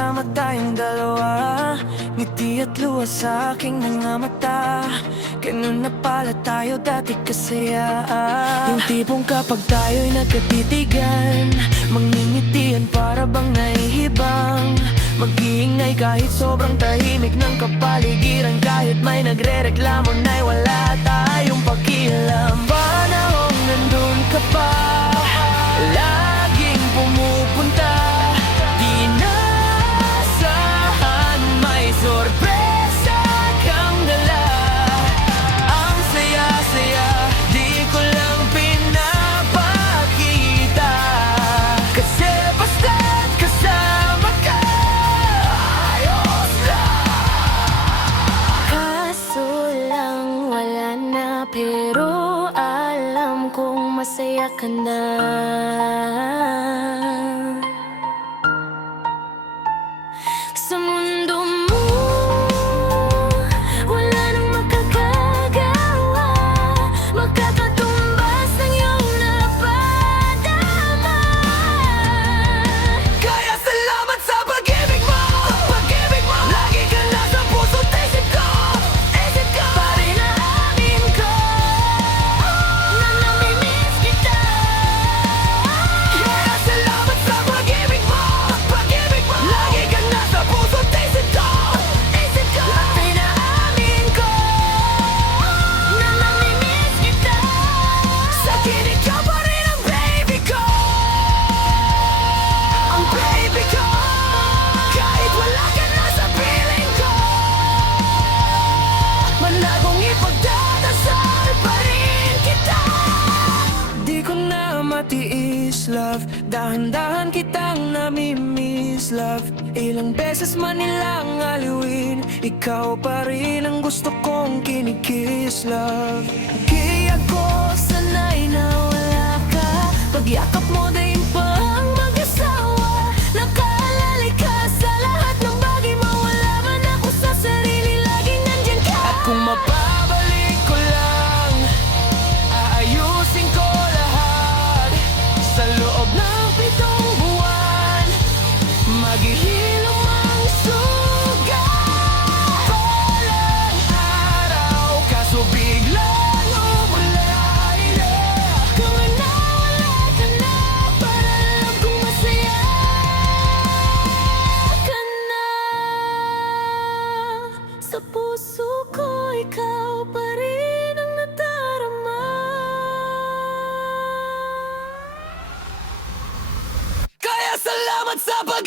magkasama tayong dalawa. Ngiti at luha sa aking mga mata. Ganun na pala tayo dati kasaya. Yung tipong kapag tayo'y nagkatitigan, mangingitian para bang nahihibang. Mag-iingay kahit sobrang tahimik ng kapaligiran. Kahit may nagre-reklamo na'y wala tayong pakialam. Panahong nandun ka pa, laging pumupunta. Di naasahan, may sorpresa kang dala. Ang saya-saya, di ko lang pinapakita. Kasi basta't kasama ka, ayos lang. Kaso lang wala na, pero alam kong masaya ka na. Sa mundo mo, wala nang makakagawa, makakatumbas ng iyong napadama. Kaya salamat sa pag-ibig mo, pag-ibig mo. Lagi ka nasa puso't isip ko, isip ko. Pare na amin ko, na namimiss kita. Kaya salamat sa pag-ibig mo, pag-ibig mo. Lagi ka nasa puso't isip ko, isip ko. Pare na amin ko, na namimiss kita. Sa akin ikaw pa rin ang baby ko, ang baby ko. Kahit wala ka na sa piling ko, managong ipagdadasal pa rin kita. Di ko na matiis, love. Dahan-dahan kitang namimiss, love. Ilang beses man nilang aliwin, ikaw pa rin ang gusto kong kinikiss, love. Di ako sanay na wala ka, pagyakap mo din pang mag-asawa. Nakaalalay ka sa lahat ng bagay, mawala man ako sa sarili, laging nandyan ka. At kung mapabalik ko lang, aayusin ko lahat. Sa loob ng 7 buwan, maghihilom ang sugat. Walang araw, kaso biglang umulay na. Kung nawala ka na, para alam kong masaya ka na. Sa puso ko, ikaw pa rin ang nadarama. Kaya salamat sa pag